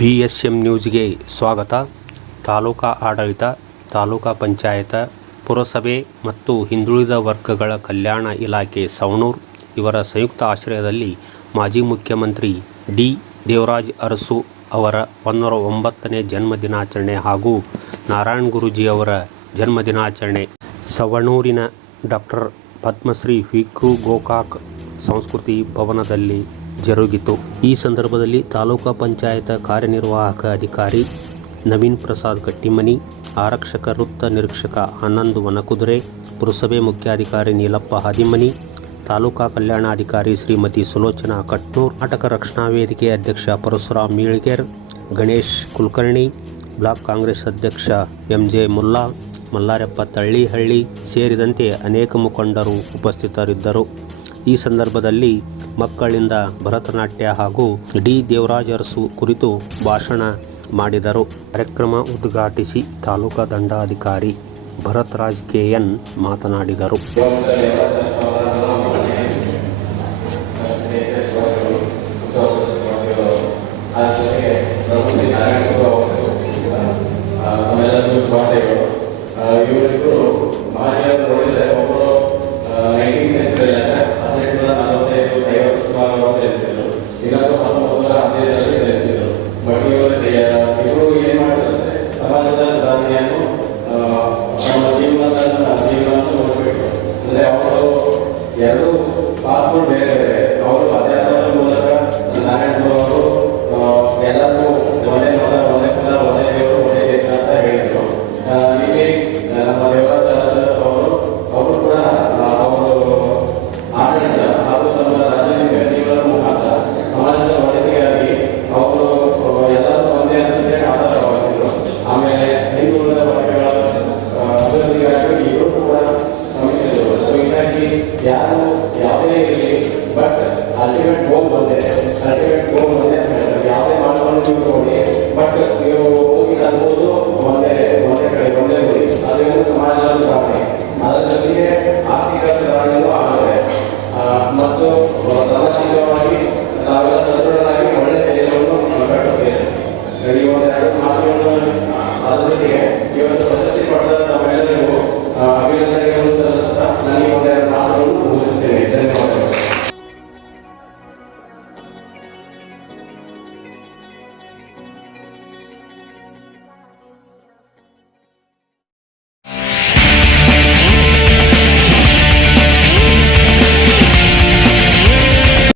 BSM ನ್ಯೂಸ್ಗೆ ಸ್ವಾಗತ. ತಾಲೂಕಾ ಆಡಳಿತ, ತಾಲೂಕಾ ಪಂಚಾಯತ, ಪುರಸಭೆ ಮತ್ತು ಹಿಂದುಳಿದ ವರ್ಗಗಳ ಕಲ್ಯಾಣ ಇಲಾಖೆ ಸವಣೂರು ಇವರ ಸಂಯುಕ್ತ ಆಶ್ರಯದಲ್ಲಿ ಮಾಜಿ ಮುಖ್ಯಮಂತ್ರಿ ಡಿ. ದೇವರಾಜ ಅರಸು ಅವರ 109ನೇ ಜನ್ಮದಿನಾಚರಣೆ ಹಾಗೂ ನಾರಾಯಣ ಗುರೂಜಿಯವರ ಜನ್ಮದಿನಾಚರಣೆ ಸವಣೂರಿನ ಡಾಕ್ಟರ್ ಪದ್ಮಶ್ರೀ ವಿ. ಕೃ. ಗೋಕಾಕ್ ಸಂಸ್ಕೃತಿ ಭವನದಲ್ಲಿ ಜರುಗಿತು. ಈ ಸಂದರ್ಭದಲ್ಲಿ ತಾಲೂಕಾ ಪಂಚಾಯತ್ ಕಾರ್ಯನಿರ್ವಾಹಕ ಅಧಿಕಾರಿ ನವೀನ್ ಪ್ರಸಾದ್ ಕಟ್ಟಿಮನಿ, ಆರಕ್ಷಕ ವೃತ್ತ ನಿರೀಕ್ಷಕ ಆನಂದ್ ವನಕುದುರೆ, ಪುರಸಭೆ ಮುಖ್ಯಾಧಿಕಾರಿ ನೀಲಪ್ಪ ಹಾದಿಮನಿ, ತಾಲೂಕಾ ಕಲ್ಯಾಣಾಧಿಕಾರಿ ಶ್ರೀಮತಿ ಸುಲೋಚನಾ ಕಟ್ನೂರ್, ನಾಟಕ ರಕ್ಷಣಾ ವೇದಿಕೆ ಅಧ್ಯಕ್ಷ ಪರಶುರಾಮ್ ಮೀಳ್ಗೇರ್, ಗಣೇಶ್ ಕುಲಕರ್ಣಿ, ಬ್ಲಾಕ್ ಕಾಂಗ್ರೆಸ್ ಅಧ್ಯಕ್ಷ MJ ಮುಲ್ಲಾ, ಮಲ್ಲಾರೆಪ್ಪ ತಳ್ಳಿಹಳ್ಳಿ ಸೇರಿದಂತೆ ಅನೇಕ ಮುಖಂಡರು ಉಪಸ್ಥಿತರಿದ್ದರು. ಈ ಸಂದರ್ಭದಲ್ಲಿ ಮಕ್ಕಳಿಂದ ಭರತನಾಟ್ಯ ಹಾಗೂ ಡಿ. ದೇವರಾಜ ಅರಸು ಕುರಿತು ಭಾಷಣ ಮಾಡಿದರು. ಕಾರ್ಯಕ್ರಮ ಉದ್ಘಾಟಿಸಿ ತಾಲೂಕಾ ದಂಡಾಧಿಕಾರಿ ಭರತರಾಜ್ KN ಮಾತನಾಡಿದರು. ಎರಡು ಪಾಸ್ಪೋರ್ಟ್ ಬೇರೆ ಬೇರೆ ಅವರು ಪದಯಾತ್ರದ ಮೂಲಕ ನಾರಾಯಣವರು ಎಲ್ಲರೂ ಒಂದೇ ಮತ, ಒಂದೇ ಕುಲ, ಒಂದೇ ದೇವರು, ಒಂದೇ ದೇಶ ಅಂತ ಹೇಳಿದರು. ಇಲ್ಲಿ ನಮ್ಮ ದೇವರಾಜ ಅವರು ಕೂಡ ಅವರು ಆಡಳಿತ ಹಾಗೂ ತಮ್ಮ ರಾಜಕೀಯ ಜೀವನ ಮುಖಾಂತರ ಸಮಾಜದ ಒಳಿತಿಗಾಗಿ ಅವರು ಎಲ್ಲರೂ ಒಂದೇ ಅಂತ ಆಧಾರ ಭಾವಿಸಿದರು. ಆಮೇಲೆ ಹಿಂದುಳಿದ ವರ್ಗಗಳ ಅಭಿವೃದ್ಧಿಗಾಗಿ ಇವರು ಕೂಡ ಶ್ರಮಿಸಿದರು. ಸೊ ಹೀಗಾಗಿ ಯಾರು ಯಾವುದೇ ಇರಲಿ, ಬಟ್ ಅಲ್ಟಿಮೇಟ್ ಗೋಲ್ ಬಂದೆ